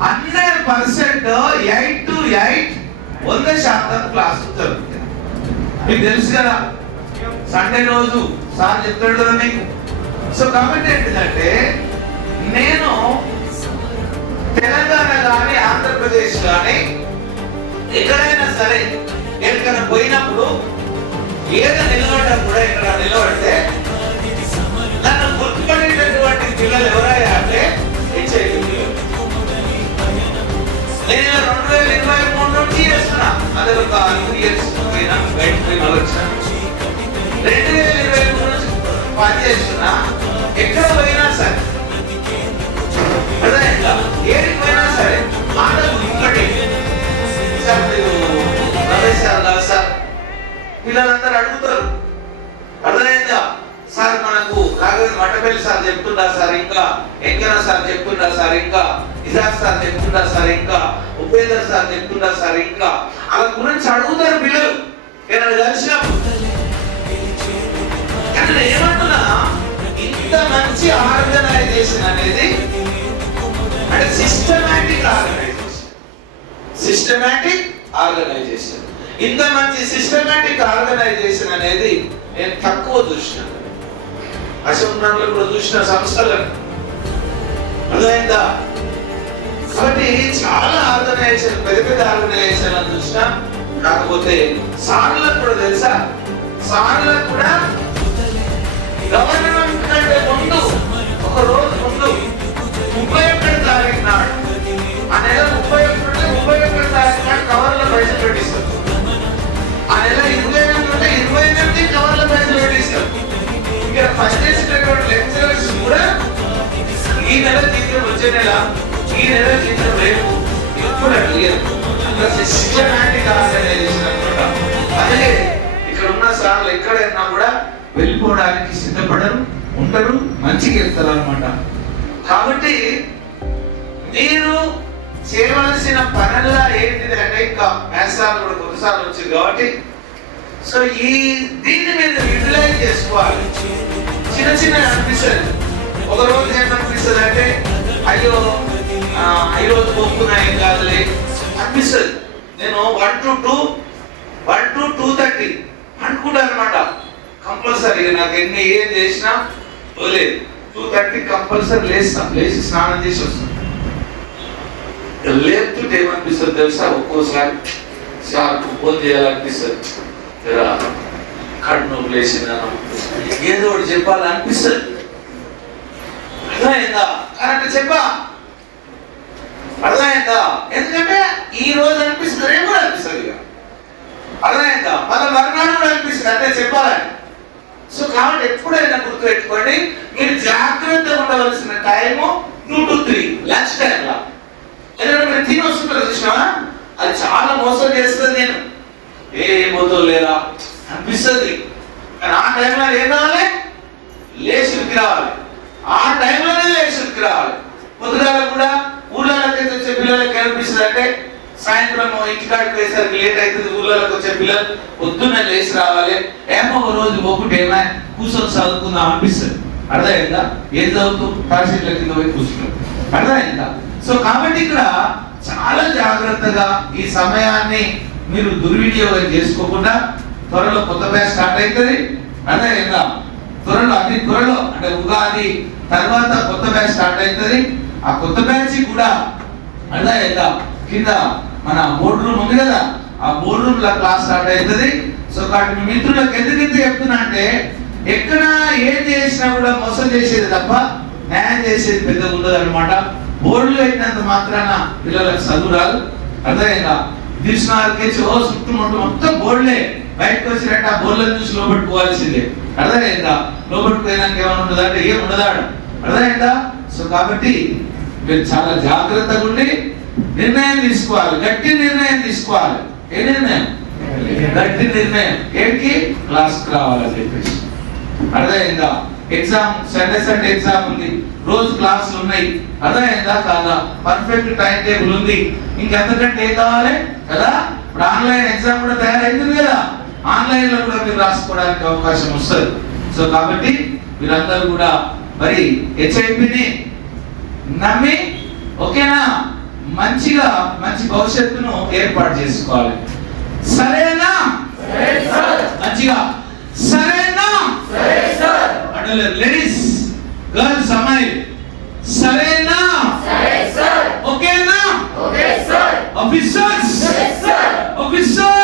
100% 8 to 8 100% class జరుగుతుంది. మీకు తెలుసు కదా, సండే రోజు సార్ చెప్తాడు కదా మీకు. సో కాబట్టి ఏంటంటే నేను తెలంగాణ కానీ ఆంధ్రప్రదేశ్ కానీ ఎక్కడైనా సరే ఎక్కడికైనా పోయినప్పుడు ఏదో నిలబడ్డప్పుడు ఇక్కడ నిలబడితే నన్ను గుర్తుపడేటటువంటి పిల్లలు ఎవరయ్యా అంటే హెచ్ఐవి పిల్లలు. నేను 2023 నుంచి చేస్తున్నా, అదే ఒక 2 ఇయర్స్ పోయినా బయటకు పోయి మళ్ళీ వచ్చిన. 2023 నుంచి పని చేస్తున్నా. ఎక్కడ పోయినా సరే అర్థమైందా, ఏడికి పోయినా సరే ఆటలు ఇంకటి సార్ మీరు రమేష్ సార్ కాదు సార్, పిల్లలందరూ అడుగుతారు. అర్థమైందా సార్, మనకు కాకపోతే మట్టపల్లి సార్ చెప్తుండా సార్, ఇంకా ఎంకన్నా సార్ చెప్తుండా సార్, ఇంకా ఇజాక్ సార్ చెప్తుండా సార్, ఇంకా ఉపేందర్ సార్ చెప్తుండా సార్, ఇంకా అలా గురించి అడుగుతారు పిల్లలు. నేను కలిసినప్పుడు ఏమంటున్నా, ఇంత మంచి ఆర్గనైజేషన్ అనేది అంటే సిస్టమాటిక్ ఆర్గనైజేషన్, ఇంత మంచి సిస్టమాటిక్ ఆర్గనైజేషన్ అనేది నేను తక్కువ చూసిన, అసెంబ్లీలో కూడా చూసిన సంస్థలను. అర్థమైందా? కాబట్టి చాలా ఆర్గనైజేషన్, పెద్ద పెద్ద ఆర్గనైజేషన్ చూసిన. కాకపోతే సార్లకు కూడా తెలుసా, సార్లకు కూడా గవర్నమెంట్ కంటే ముందు ఒక రోజు ముందు 31 తారీఖు నాడు, ఆ నెల 31 తారీఖు నాడు కవర్లో పైసలు పెట్టిస్తారు. ఆ నెల 28 కవర్లో పైసలు పెట్టిస్తారు. ఇక్కడ ఫస్ట్ చేసినటువంటి లెక్చరర్స్ కూడా ఈ నెల జీతం వచ్చే నెల, ఈ నెల జీతం రేపు ఎప్పుడు అడిగారు. సిస్టమాటిక్ ఆర్గనైజేషన్ అనమాట. అదే ఇక్కడ ఉన్న సార్లు ఎక్కడైనా కూడా వెళ్ళిపోవడానికి సిద్ధపడరు, ఉంటారు, మంచిగా వెళ్తారు అనమాట. కాబట్టి మీరు చేయవలసిన పనుల్లో ఏంటిది అంటే, ఇంకా మేసాలు కూడా కొన్నిసార్లు వచ్చింది కాబట్టి సో ఈ దీన్ని మీరు యూటిలైజ్ చేసుకోవాలి. చిన్న చిన్న అనిపిస్తుంది. ఒక రోజు ఏమనిపిస్తుంది అంటే అయ్యో ఈరోజు పోతున్నాయి కాదులే అనిపిస్తుంది. నేను 1 to 2:30 అనుకుంటాను అనమాట. కంపల్సరీ నాకు ఏం చేసినా లేదు, 2:30 కంపల్సరీ లేచి స్నానం చేసి వస్తాను. లేపుతుంటే ఏమనిపిస్తుంది తెలుసా, ఒక్కోసారి సార్కు ఫోన్ చేయాలనిపిస్తుంది, కడుపు నొప్పి లేచిందనం, ఏదో ఒకటి చెప్పాలనిపిస్తుంది. అర్థమైందా? కరెక్ట్ చెప్పా, అర్థమైందా? ఎందుకంటే ఈ రోజు అనిపిస్తుంది, రేపు కూడా అనిపిస్తుంది. ఇక అర్థమైందా? మళ్ళీ మరునాడు కూడా అనిపిస్తుంది అంటే చెప్పాలని. సో కాబట్టి ఎప్పుడైనా గుర్తు పెట్టుకోండి, మీరు జాగ్రత్తగా ఉండవలసిన టైము 2 to 3 లంచ్ టైంలో. ఎందుకంటే మీరు తిని వస్తుంటారు చూసినా, అది చాలా మోసం చేస్తుంది. నేను ఏమవుతో లేదా అనిపిస్తుంది, కానీ ఆ టైంలో ఏం కావాలి, లేచుకి రావాలి. ఆ టైంలోనే లేచుకి రావాలి. పొద్దుగాల కూడా ఊళ్ళకి వచ్చే పిల్లలకి ఏమనిపిస్తుంది అంటే, సాయంత్రం ఇంటికాడికి వేసరికి లేట్ అవుతుంది. ఊళ్ళకి వచ్చే పిల్లలు పొద్దున్న లేచి రావాలి. ఏమో రోజు ఒకటి ఏమో కూర్చొని చదువుకుందాం అనిపిస్తుంది. అర్థమైందా? ఏం చదువుతూ పాఠశాల కింద పోయి కూర్చున్నాం. అర్థమైందా? సో కాబట్టి ఇక్కడ చాలా జాగ్రత్తగా ఈ సమయాన్ని మీరు దుర్వినియోగం చేసుకోకుండా, త్వరలో కొత్త బ్యాచ్ స్టార్ట్ అవుతుంది. అర్థమైందా? త్వరలో అంటే ఉగాది తర్వాత కొత్త బ్యాచ్ స్టార్ట్ అవుతుంది. ఆ కొత్త బ్యాచ్ కూడా అర్థమైందా, కింద మన బోర్డు రూమ్ ఉంది కదా, ఆ బోర్డు రూమ్ లో క్లాస్ స్టార్ట్ అవుతుంది. సో కాబట్టి మీ మిత్రులకు ఎందుకు చెప్తున్నా అంటే, ఎక్కడ ఏం చేసినా కూడా మోసం చేసేది తప్ప న్యాయం చేసేది పెద్దగా ఉండదు అనమాట. బోర్డులో పెట్టినంత మాత్రాన పిల్లలకు చదువు రాదు. అర్థమైందా? దిశనాలకి చుట్టుముట్టు మొత్తం బోర్డులే. బయటకు వచ్చినట్టు ఆ బోర్డులను చూసి లోపట్టుకోవాల్సిందే. అర్థమైందా? లోపట్టుకోవడానికి ఏమైనా ఉండదా అంటే ఏం ఉండదా. అర్థమైందా? సో కాబట్టి మీరు చాలా జాగ్రత్తగా ఉండి నిర్ణయం తీసుకోవాలి, గట్టి నిర్ణయం తీసుకోవాలి. ఏ నిర్ణయం? గట్టి నిర్ణయం. ఏంటి? క్లాస్కి రావాలని చెప్పేసి. అర్థమైందా? ఎగ్జామ్ సండే ఎగ్జామ్ ఉంది, రోజు క్లాసులు ఉన్నాయి. అర్థమైందా కాదా? పర్ఫెక్ట్ టైం టేబుల్ ఉంది. ఇంకెంతకంటే ఏం కావాలి కదా? ఇప్పుడు ఆన్లైన్ ఎగ్జామ్ కూడా తయారైంది కదా, ఆన్లైన్ లో కూడా మీరు రాసుకోవడానికి అవకాశం వస్తుంది. సో కాబట్టి మీరందరూ కూడా మరి హెచ్ఐపిని నమ్మి ఓకేనా మంచిగా మంచి భవిష్యత్తును ఏర్పాటు చేసుకోవాలి. సరేనా? మంచిగా సరేనా? అంటే లేడీస్, గర్ల్స్, అమ్మాయి సరేనా? ఓకేనా? Officers, officer